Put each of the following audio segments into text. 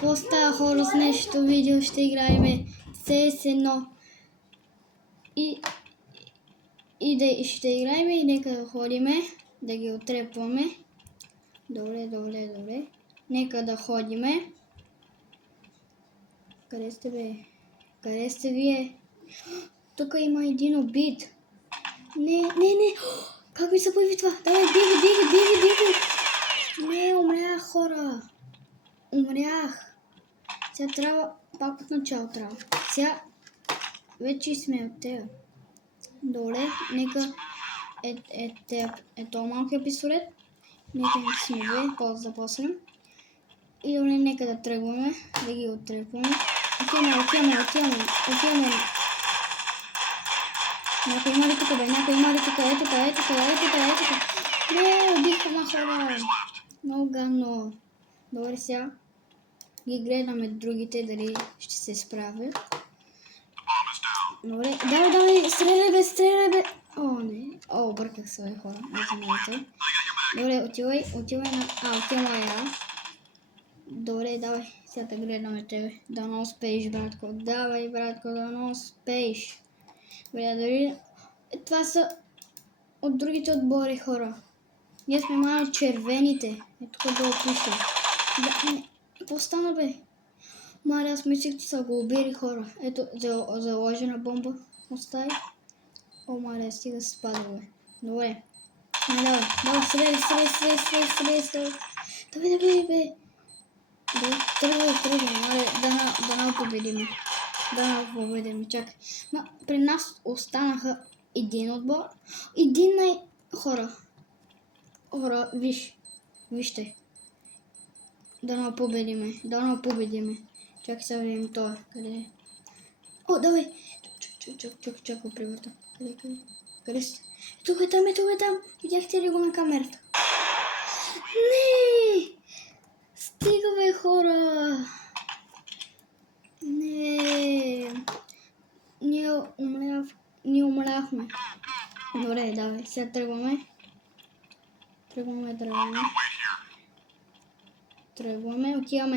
какво става, хора, с нещо видео ще играем CS1 и ще играем и нека да ходиме, да ги отрепваме. Добре. Нека да ходиме. Къде сте, бе? Къде сте вие? Тук има един убит. Не. Как ми се появи това? Давай, беги. Не, умрях, хора. Умрях. Сега трябва, пак от начало трябва. Сега вече сме от тея. Добре, нека то малкият пистолет. Нека не сме две, после започнем. И добре, нека да тръгваме, да ги оттръгваме. Отиваме. Някой има ли тук, бе? Някой има ли тук? Ето тук. Не, убих една хора. Много гадно. Добре, сега ги гледаме другите, дали ще се справят. Добре, давай, стреляй бе. О, не. О, обърках се, бе, хора. Извинявайте. Добре, отивай на... отивам я. Добре, давай, сега да гледаме тебе. Да не успееш, братко. Давай, братко, да не успееш. Добре, дали... Това са от другите отбори, хора. Ние сме малко червените. Ето тук долу пише. Какво стана, бе? Маля, аз мислих, че са го убили, хора. Ето, заложена бомба остави. О, маля, стига се спада, бе. Добре. Давай, стреляй. Давай, бе. Тръгвай, маля, да не победим. Чакай. При нас останаха един отбор. Хора, вижте. Да не победиме. Чакай сега видим това. Къде е? О, давай! Чакай, прибърта. Къде сте? Тук е там. Видяхте ли го на камерата? Не! Стига, бе, хора! Не! Ние умряхме. Добре, давай. Сега тръгваме. Отиваме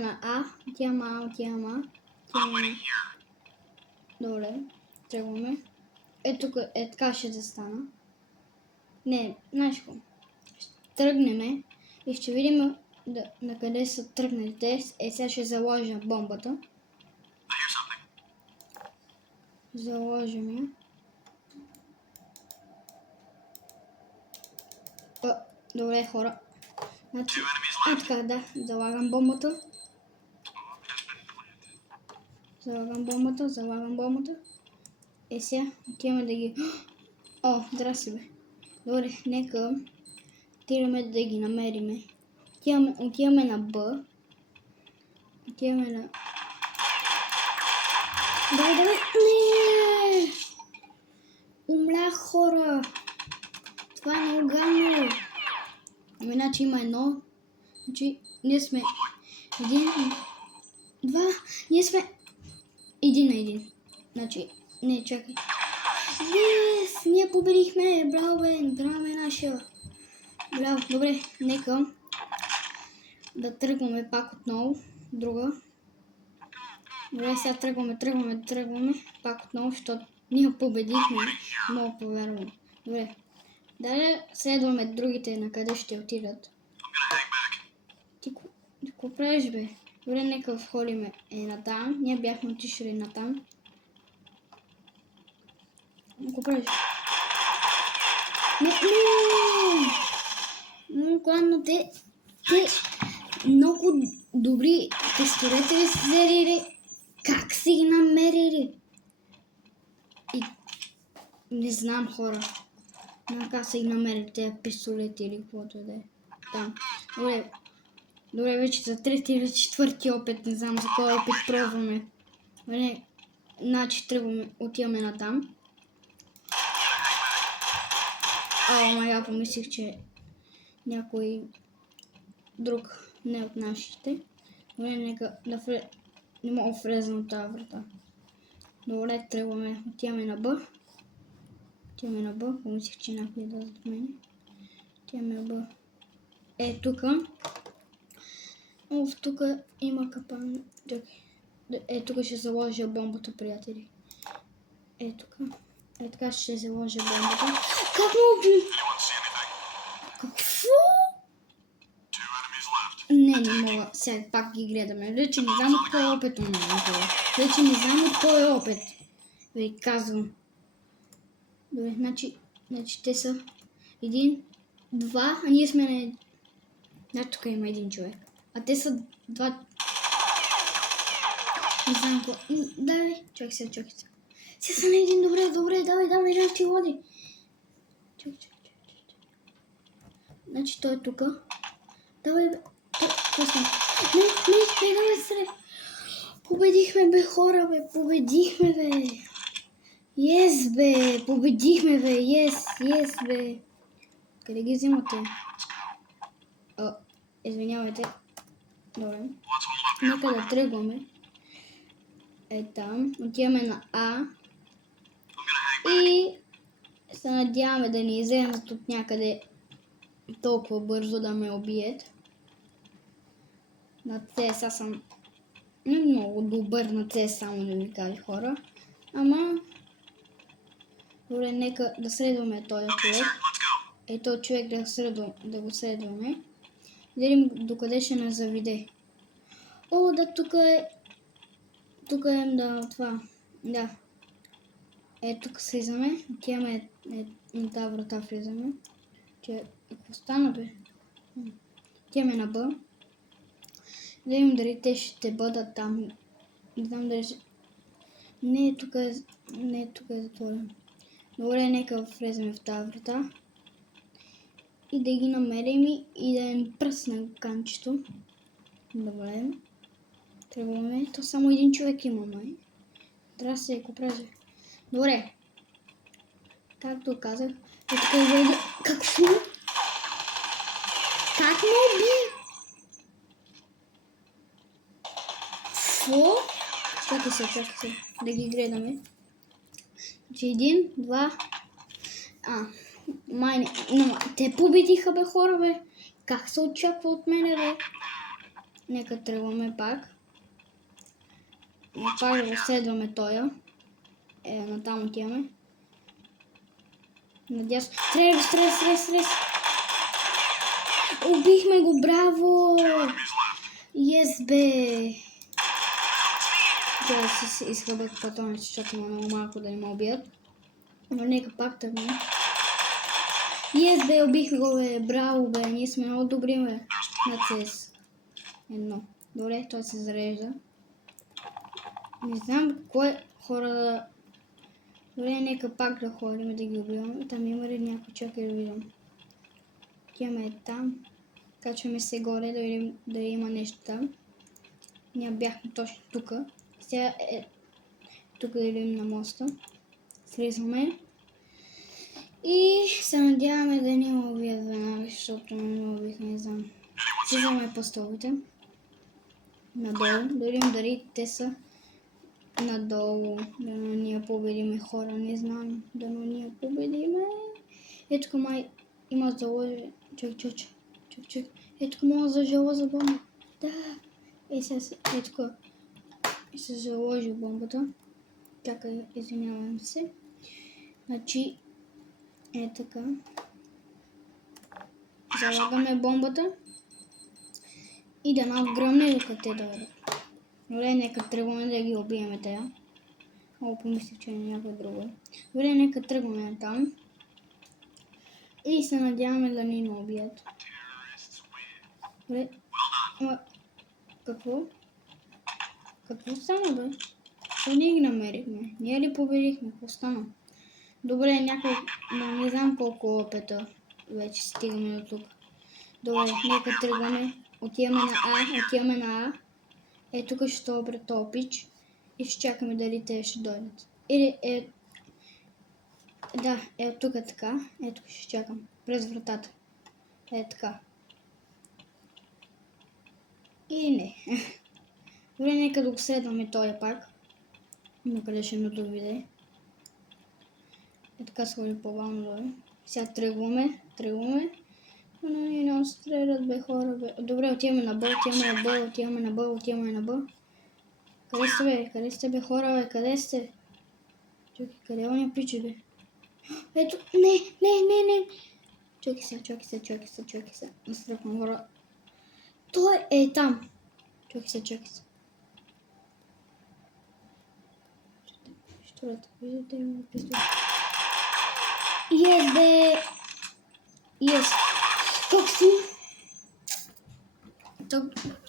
на А. Отиваме. Добре, тръгваме. Тук така ще застана. Не, знаеш какво? Ще тръгнем и ще видим на къде са тръгнали те. Сега ще заложа бомбата. Заложим я. Добре, хора. Значи, така, да, залагам бомбата. Залагам бомбата. Сега отиваме да ги... О, здрасти, бе. Добре, нека отиваме да ги намериме. Отиваме на Б. Давай. Не! Умрях, хора. Това е много гадно. Иначе има едно. Значи, ние сме един, два. Ние сме един на един. Значи, не, чакай. Yes! Ние победихме. Браво, бе. Браво е нашия. Браво. Добре, нека да тръгваме пак отново. Друга. Добре, сега тръгваме. Пак отново, защото ние победихме. Много повярвам. Добре. Дали следваме другите на къде ще отидат. Ти какво правиш, бе? Добре, нека входиме натам. Ние бяхме отишли натам. Какво правиш? Не! Много гладно, те много добри пистолети ли си взели? Как си ги намерили? И не знам, хора. Как са ги намерили тези пистолети или каквото да е. Там. Добре, вече за трети или четвърти опит, не знам за кой опит пробваме. Добре, значи тръгваме, отиваме натам. Я помислих, че някой друг не от нашите. Добре, нека да не мога да влезна от тази врата. Добре, тръгваме, отиваме на Б. Помислих, че някой да зад мене. Отиваме на Б. Тук. Тук има капан. Тук ще заложа бомбата, приятели. Тук. Така ще заложа бомбата. Как му уби? Какво? Не мога. Сега пак ги гледаме. Вече не знам от кой е опит. Вече не знам от кой е опит. Ви казвам. Добре, значи те са 1, 2, а ние сме на... Значи тук има един човек. А те са 2... Не знам какво... Давай, чакай се. Се са на един, добре, давай, една ти води. Чакай. Значи той е тука. Давай, бе. Той сме. Не, давай сре. Победихме, бе, хора, бе. Победихме, бе. Yes, бе. Победихме, бе. Yes, бе. Къде ги взимате? Извинявайте. Добре. Нека да тръгваме. Там. Отиваме на А. И се надяваме да ни вземат от някъде толкова бързо да ме убият. На CS аз съм много добър на CS, само да ви кажа, хора. Ама... Добре, нека да следваме този човек. Този човек да го следваме. Да видим докъде ще нас заведе. Да, тук е... това. Да. Тук слизаме. Отиваме на тази врата влизаме. Какво стана, бе? Отиваме на Б. Да видим дали те ще бъдат там. Не знам дали ще... Не, тук е затворено. Добре, нека влезем в тази врата. И да ги намерим и да им пръснем канчето. Добре. Тръгваме. То само един човек има, май. Трябва да се го прави. Добре. Както казах, тук е вейде... Какво? Как ме уби? Какво? Чакай се. Да ги гледаме. Значи 1, 2... Майне... Те победиха, бе, хора, бе. Как се очаква от мене, бе? Нека тръгваме пак. Пак да го следваме тоя. Натам отиваме. Надясно. Стрес! Убихме го, браво! Yes, бе! Трябва да си изхъбят патроните, защото има много малко да не ме убият. Но нека пак тръгнем. Yes, бе, убихме го, бе! Браво, бе! Ние сме много добри, бе! На CS. Едно. Добре, той се зарежда. Не знам кой хора да... Добре, нека пак да ходим да ги убиваме. Там има ли някой, чакай да видим. Отиваме там. Качваме се горе да видим дали има нещо там. Ние бяхме точно тук. Сега е тук да видим на моста. Слизаме. И се надяваме да ни убият веднага, защото не убиха, не знам. Слизаме по столбите. Надолу. Да видим дали те са надолу. Дано ние победиме, хора. Не знам. Дано ние победиме. Тук май има заложи. Чак. Тук мога да заложа бомба. Да. Тук се заложи бомбата. Чакай, извинявам се. Значи, така. Залагаме бомбата. И да надгръмне докато те дойдат. Добре, нека тръгваме да ги убиеме тея. Много помислих, че е някой друго. Добре, нека тръгваме там. И се надяваме да ни убият. Добре. Какво? Какво стана, бе? Що ние ги намерихме? Ние ли победихме? Какво стана? Добре, не знам колко опита вече стигаме до тук. Добре, нека тръгваме. Отиваме на А. Тук ще обре този пич. И ще чакаме дали те ще дойдат. Или да, тук така. Тук ще чакам. През вратата. Така. И не. Добре, нека да го следваме този пак. Но къде ще ме доведе. Така се ходи по-бавно долу. Сега тръгваме. Но ни не стрелят, бе, хора, бе. Добре, отиваме на Б, отиваме на Б, отиваме на Б, отиваме на Б. Къде сте, бе? Къде сте, бе, хора, бе? Къде сте? Чакай, къде е оня пиче, бе? Ето, не. Чакай се. Настръпвам хора. Той е там. Чакай се. Втората, виждате ли му пистолет? Yes, бе! Yes. Как си?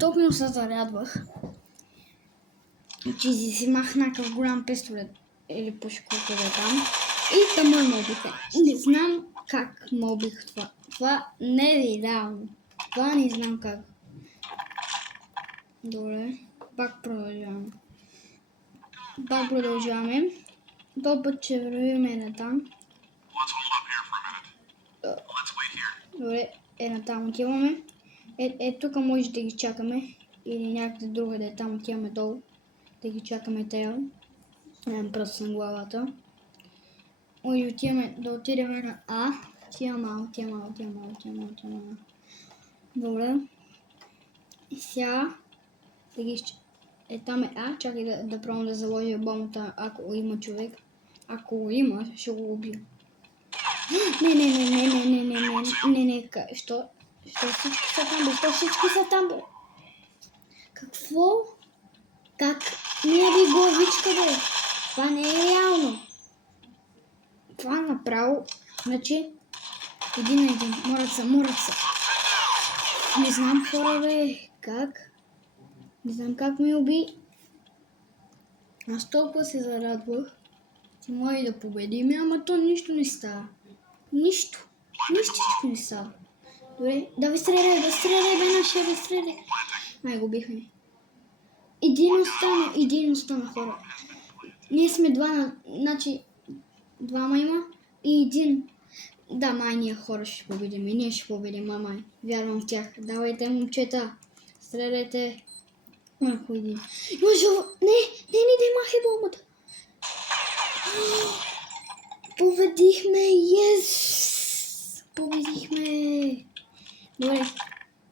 Толкова се зарадвах, че си мах някакъв голям пистолет или пушкото да там и там ме убиха. Не знам как ме убих това. Това не е реално. Това не знам как. Добре, пак продължаваме. Този път ще вървиме натам. Добре, натам отиваме. Тук може да ги чакаме. Или някъде друга да е там, отиваме долу. Да ги чакаме тея. Нямам пръст на главата. Може да отидем на А. Отиваме. Добре. И сега да ги там е А. Чакай да пробвам да заложа бомбата, ако има човек. Ако го има, ще го убия. Не. Що всички са там, бе? Какво? Как? Не ви главичка, бе. Това не е реално. Това направо, значи, един на един. Морят се. Не знам, хора, бе. Как? Не знам как ме уби. Аз толкова се зарадвах, че може да победим, ама то нищо не става. Нищичко не става. Добре, да стреляй, бе, нашия, да стреляй. Май го бихме. Един остана, хора. Ние сме значи, двама има и един. Да, май ние хора ще победим и ние ще победим, май. Вярвам в тях. Давайте, момчета. Стреляйте. Ако един. Не, махай бомбата. Победихме, победихме.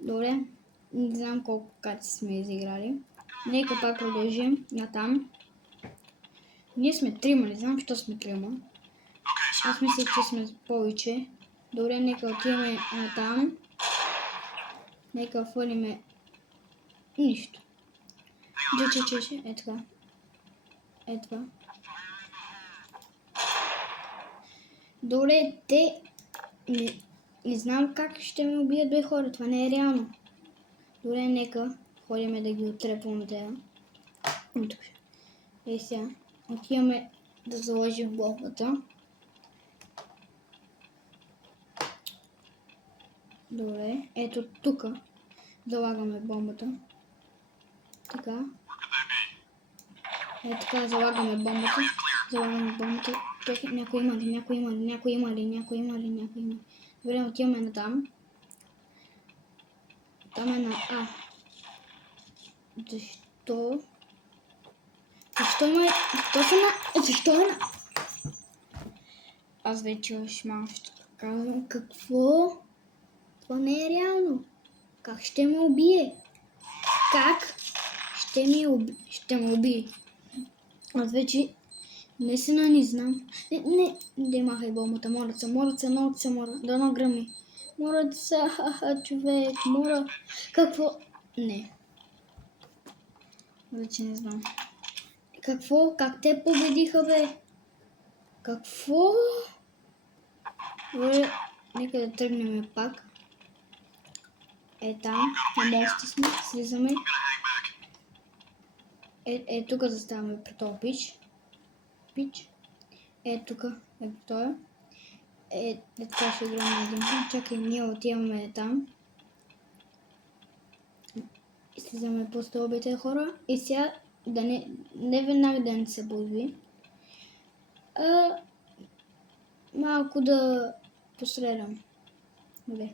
Добре. Не знам колко карти сме изиграли. Нека пак продължим натам. Ние сме трима, не знам защо сме трима. Аз мисля, че сме повече. Добре, нека отиваме натам. Нека фърлиме нищо. Че. Е това. Добре, те не знам как ще ме убият, бе, хора. Това не е реално. Добре, нека ходиме да ги отрепваме тея. Сега отиваме да заложим бомбата. Добре, ето тук залагаме бомбата. Така. Така залагаме бомбата. Чакай, някой има ли? Добре, отиваме на там. Там е на А. Защо е на... Аз вече ще казвам какво? Това не е реално. Как ще ме убие? Как ще ме убие? Аз вече не знам. Не махай бомбата, морят се, да нагръми. Морят се, човек, мора. Какво? Не. Вече не знам. Какво? Как те победиха, бе? Какво? Добре, нека да тръгнем пак. Там, на моста сме, слизаме. Тук заставаме при този пич. Тук е този. Така ще играме на един път. Чакай, ние отиваме там. Слизаме по стълбите, хора. И сега не веднага да не се появи. Малко да пострелям. Добре.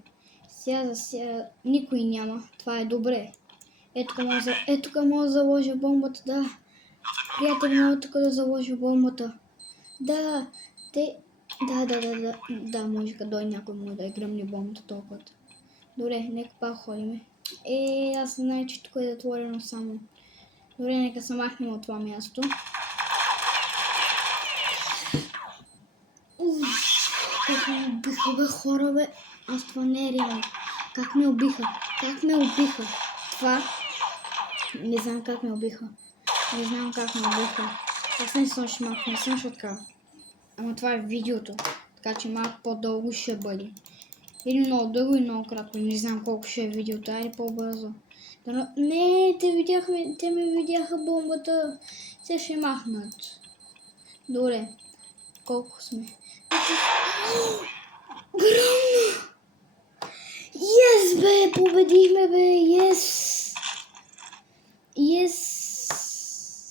Сега никой няма. Това е добре. Тук мога да заложа бомбата, да. Приятел, мога тук да заложа бомбата. Да, може да дойде някой, може да гръмне бомбата толкова. Добре, нека пак ходиме. Аз знае, че тук е затворено само. Добре, нека се махнем от това място. Как ме убиха, бе, хора, бе. Аз това не е реално. Как ме убиха? Как ме убиха? Това... Не знам как ме убиха. Не знам как ме убиха. Аз не съм шмак, не съм шоткар. Ама това е видеото. Така че малко по-дълго ще бъде. Или много дълго и много кратко. Не знам колко ще е видеото. Айде по-бързо. Не, те ме видяха бомбата. Се ще махнат. Добре. Колко сме? Огромно! Yes, бе! Победихме, бе! Yes! Yes!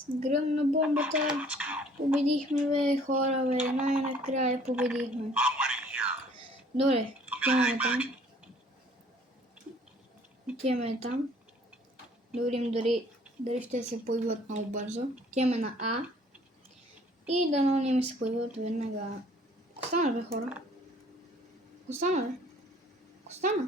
Гръмна бомбата. Победихме, бе, хора, бе. Най-накрая победихме. Добре, отиваме там. Отиваме там. Да видим дали ще се появят много бързо. Отиваме на А. И дано не ми се появят веднага. Остана, бе, хора. Остана, бе. Остана.